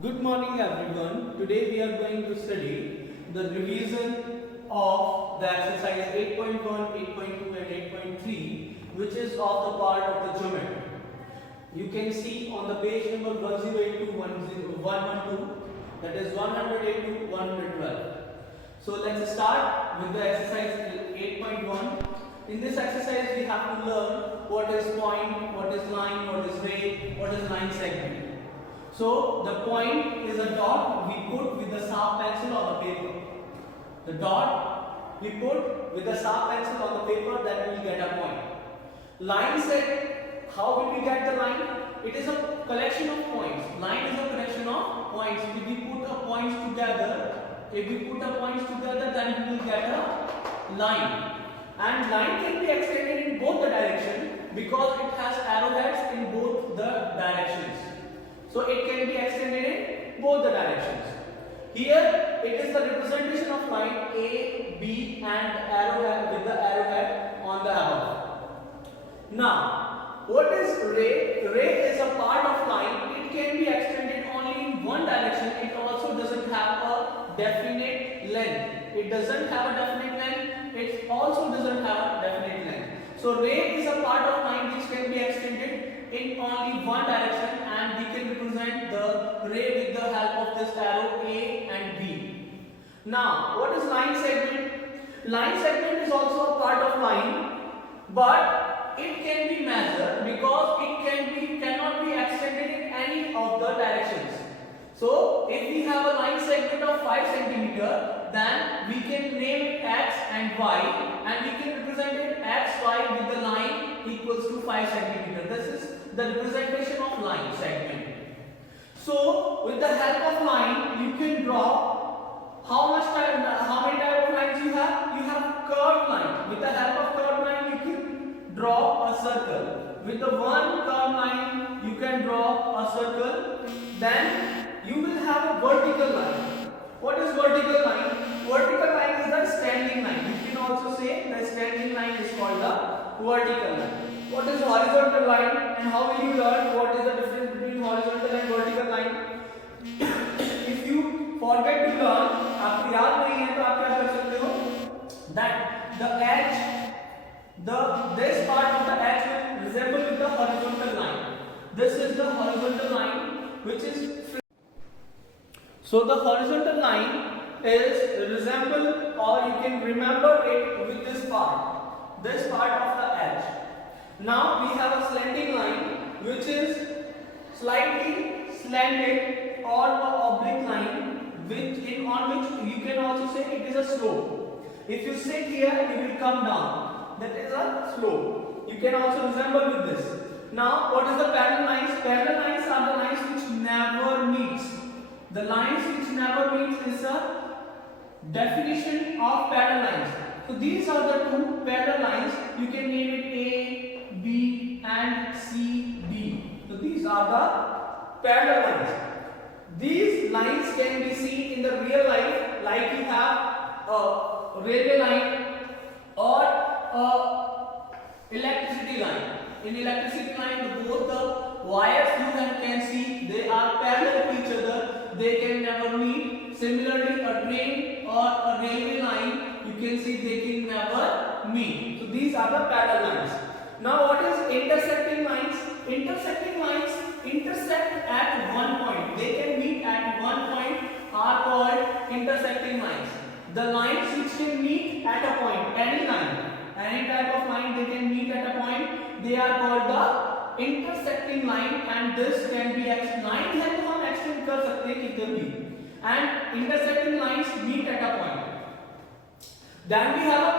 Good morning everyone. Today we are going to study the revision of the exercise 8.1, 8.2 and 8.3 which is of the part of the geometry. You can see on the page number 1082 112, that is 108 to 112. So let's start with the exercise 8.1. In this exercise we have to learn what is point, what is line, what is ray, what is line segment. So the point is a dot we put with the sharp pencil on the paper. The dot we put with the sharp pencil on the paper, that will get a point. Line set, how will we get the line? It is a collection of points. Line is a collection of points. If we put a points together, then we will get a line. And line can be extended in both the directions because it has arrowheads in both the directions. So it can be extended in both the directions. Here it is the representation of line A, B and arrowhead with the arrowhead on the above. Now, what is ray? Ray is a part of line. It can be extended only in one direction. It also doesn't have a definite length. It doesn't have a definite length. It also doesn't have a definite length. So ray is a part of line which can be extended in only one direction, and we can represent the ray with the help of this arrow A and B. Now, what is line segment? Line segment is also a part of line, but it can be measured because it cannot be extended in any of the directions. So, if we have a line segment of 5 cm, then we can name it X and Y, and we can represent it XY with the line equals to 5 cm. This is the representation of line segment. So, with the help of line, you can draw how many type of lines you have? You have curved line. With the help of curved line, you can draw a circle. With the one curved line, you can draw a circle. Then you will have a vertical line. What is vertical line? Vertical line is the standing line. You can also say the standing line is called the vertical line. What is horizontal line, and how will you learn what is the difference between horizontal and vertical line? If you forget to learn, आपको याद नहीं है तो आप क्या कर सकते हो? That the edge, this part of the edge will resemble with the horizontal line. This is the horizontal line, which is so the horizontal line is resemble, or you can remember it with this part of the edge. Now we have a slanting line which is slightly slanted, or an oblique line on which you can also say it is a slope. If you sit here, you will come down. That is a slope. You can also resemble with this. Now, what is the parallel lines? Parallel lines are the lines which never meets. The lines which never meets is a definition of parallel lines. So these are the two parallel lines. You can name it A, B and C, D. So these are the parallel lines. These lines can be seen in the real life, like you have a railway line or a electricity line. In electricity line, both the wires you can see, they are parallel to each other. They can never meet. Similarly, a train or a railway line, you can see they can never meet. So these are the parallel lines. Now, what is intersecting lines? Intersecting lines intersect at one point. They can meet at one point are called intersecting lines. The lines which can meet at a point, any line, any type of line they can meet at a point, they are called the intersecting line, and this can be line है तो हम extend कर सकते हैं किधर भी, and intersecting lines meet at a point. Then we have a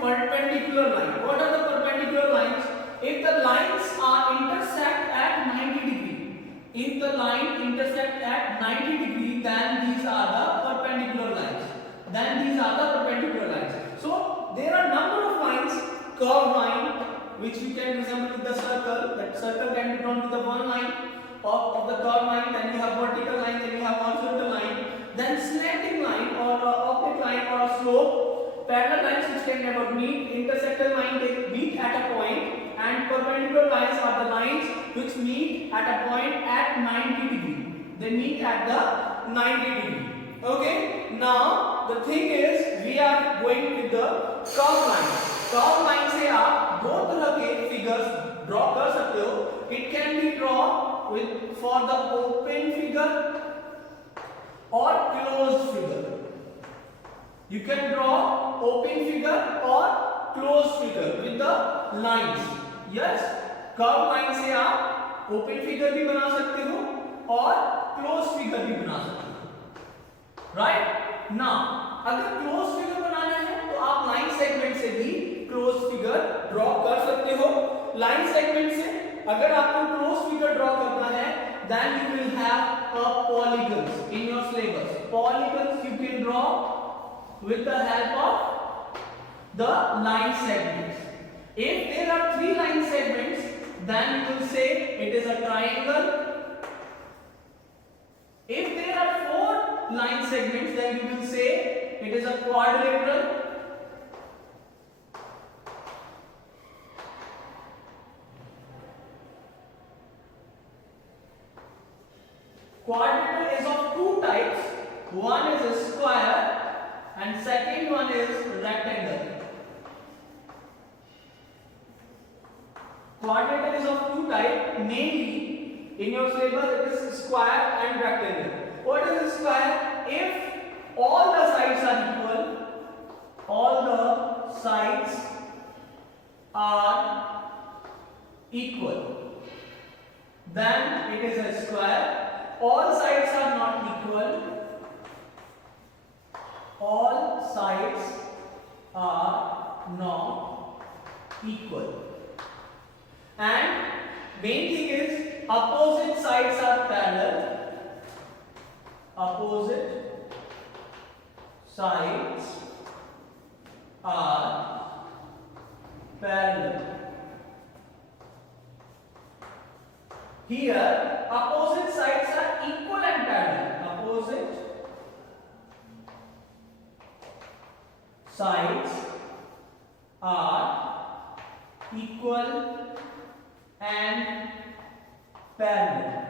perpendicular line. What are the perpendicular lines? If the lines are intersect at 90 degree, if the line intersect at 90 degree, then these are the perpendicular lines. So there are number of lines. Curved line, which we can resemble with the circle. That circle can be drawn with the one line of the curved line. Then we have vertical line. Then we have horizontal line. Then slanting line or oblique line or a slope. Parallel lines which can never meet. Intersecting line, they meet at a point, and perpendicular lines are the lines which meet at a point at 90 degree. They meet at the 90 degree. Okay. Now the thing is we are going with the curve line. Curve line से आप दो तरह के figures draw कर सकते हो. It can be drawn with for the open figure or closed figure. You can draw open figure or closed figure with the lines. Yes, curve line से आप open figure भी बना सकते हो और closed figure भी बना सकते हो. Right? Now, अगर closed figure बनाना है तो आप line segment से भी closed figure draw कर सकते हो. Line segment से अगर आपको closed figure draw करना है, then you will have a polygons in your syllabus. Polygons you can draw with the help of the line segments. If there are 3 line segments, then you will say it is a triangle. If there are 4 line segments, then you will say it is a quadrilateral. Quadrilateral is of 2 types. One is a square and second one is rectangle. Quadrilateral is of 2 types. Mainly in your syllabus it is square and rectangle. What is a square? If all the sides are equal, all the sides are equal, then it is a square. All sides are not equal. All sides are not equal. And main thing is opposite sides are parallel. Opposite sides are parallel. Here opposite sides are equal and parallel. Opposite sides are equal and parallel.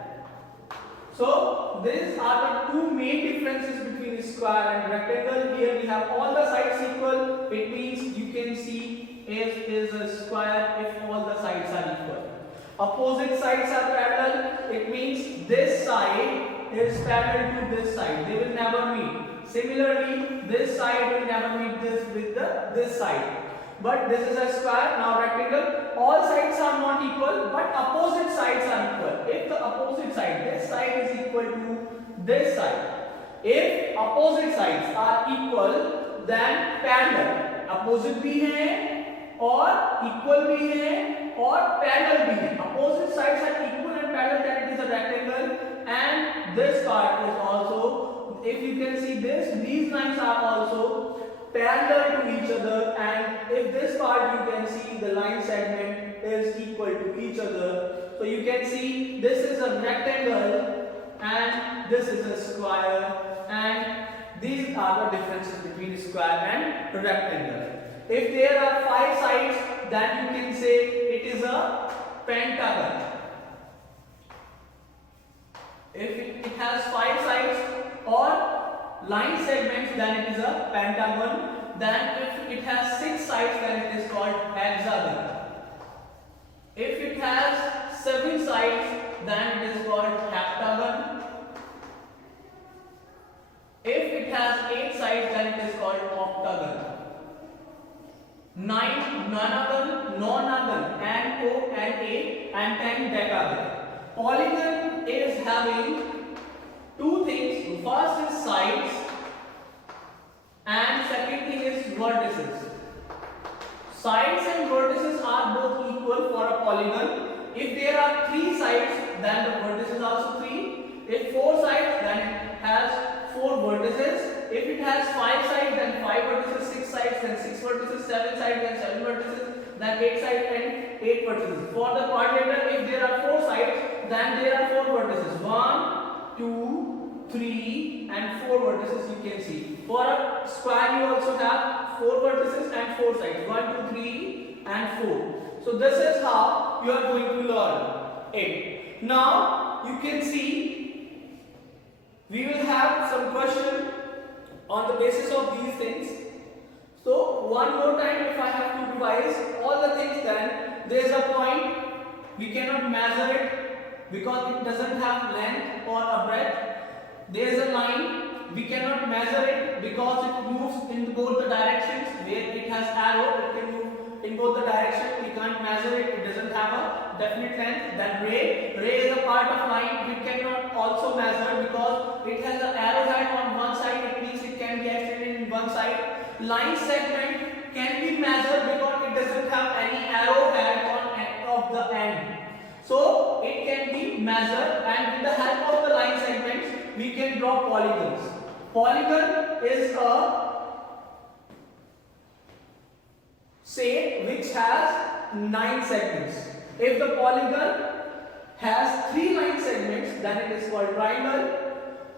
So these are the 2 main differences between square and rectangle. Here we have all the sides equal. It means you can see it is a square if all the sides are equal. Opposite sides are parallel. It means this side is parallel to this side. They will never meet. Similarly, this side will never meet this with this side. But this is a square. Now rectangle. All sides are not equal, but opposite sides are equal. If the opposite side, this side is equal to this side. If opposite sides are equal, then parallel. Opposite भी है और equal भी है और parallel भी है. Opposite sides are equal and parallel, then it is a rectangle. And this part is also, if you can see this, these lines are also parallel to each other, and if this part you can see the line segment is equal to each other. So you can see this is a rectangle and this is a square, and these are the differences between square and rectangle. If there are 5 sides, then you can say it is a pentagon. If it has 5 sides or line segments, then it is a pentagon. Then if it has 6 sides, then it is called hexagon. If it has 7 sides, then it is called heptagon. If it has 8 sides, then it is called octagon. 9 nonagon, nonagon, N-O-N-A, and 10 decagon. Polygon is having 2 things. First is sides and second thing is vertices. Sides and vertices are both equal for a polygon. If there are 3 sides, then the vertices are also 3. If 4 sides, then it has 4 vertices. If it has 5 sides, then 5 vertices, 6 sides, then 6 vertices, 7 sides, then 7 vertices, then 8 sides and 8 vertices. For the quadrilateral, if there are 4 sides, then there are 4 vertices. 1, 2, 3 and 4 vertices you can see. For a square you also have 4 vertices and 4 sides. 1, 2, 3 and 4. So this is how you are going to learn it. Now you can see we will have some question on the basis of these things. So one more time, if I have to revise all the things, then there is a point, we cannot measure it because it doesn't have length or a breadth. There is a line, we cannot measure it because it moves in both the directions. Where it has arrow, it can move in both the directions. We can't measure it, it doesn't have a definite length. Then ray is a part of line, we cannot also measure because it has an arrowhead on one side, it means it can be extended in one side. Line segment can be measured because it doesn't have any arrowhead on end of the end. So it can be measured, and with the help of the line segments we can draw polygons. Polygon is a shape which has 9 segments. If the polygon has 3 line segments, then it is called triangle.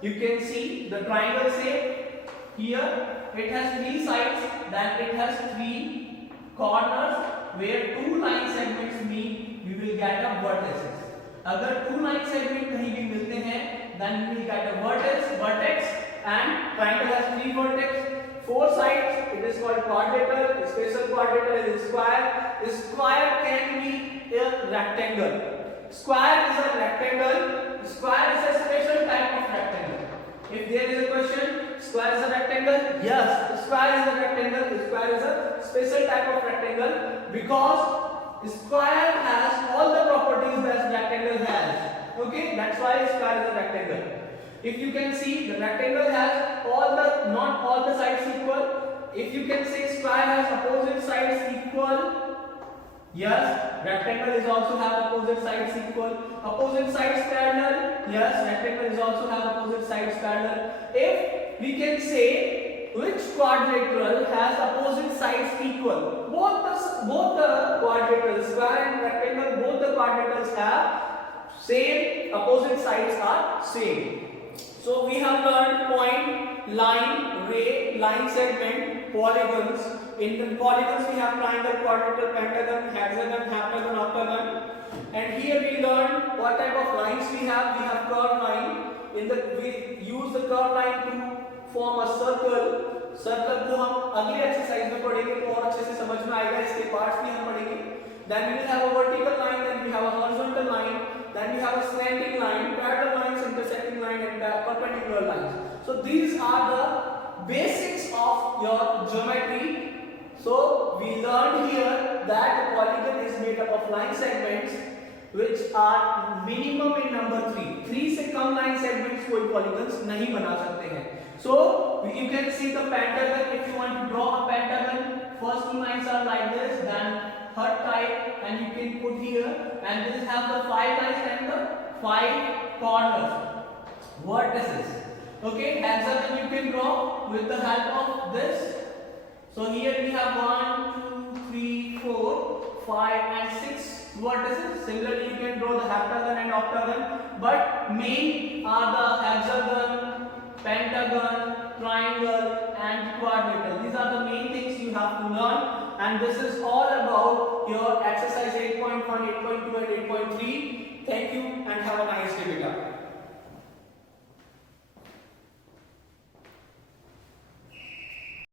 You can see the triangle shape here. It has 3 sides, then it has 3 corners where 2 line segments meet, we will get a vertices. अगर 2 line segment कहीं भी मिलते हैं, then we will get a vertex, and triangle has 3 vertex, 4 sides. It is called quadrilateral. Special quadrilateral is square. Square can be a rectangle. Square is a rectangle. Square is a special type of rectangle. If there is a question, square is a rectangle? Yes, square is a rectangle. Square is a special type of rectangle because square has all the properties that rectangle has. Okay, that's why square is a rectangle. If you can see, the rectangle has not all the sides equal. If you can say square has opposite sides equal, yes, rectangle is also have opposite sides equal. Opposite sides parallel, yes, rectangle is also have opposite sides parallel. If we can say which quadrilateral has opposite sides equal, both the quadrilateral, square and rectangle, both the quadrilaterals have same opposite sides are same. So we have learned point, line, ray, line segment, polygons. In the polygons we have triangle, quadrilateral, pentagon, hexagon, heptagon, octagon. And here we learn what type of lines we have. We have curved line. We use the curved line to form a circle. Circle को हम अगले exercise में पढ़ेंगे तो और अच्छे से समझ में आएगा, इसके पार्ट्स भी हम पढ़ेंगे. Then we will have a vertical line, then we have a horizontal line, then we have a slanting line, parallel lines, intersecting line, and perpendicular lines. So these are the basics of your geometry. So we learned here that the polygon is made up of line segments which are minimum in number 3. 3 से कम line segments कोई polygons नहीं बना सकते हैं. So you can see the pentagon. If you want to draw a pentagon, first 2 lines are like this, then third type, and you can put here, and this have the 5 lines and the 5 corners, vertices. Okay, hexagon you can draw with the help of this. So here we have 1, 2, 3, 4, 5 and 6 vertices. Similarly you can draw the heptagon and octagon, but main are the hexagon, pentagon, triangle and quadrilateral. These are the main things you have to learn, and this is all about your exercise 8.1, 8.2 and 8.3. Thank you and have a nice day, beta.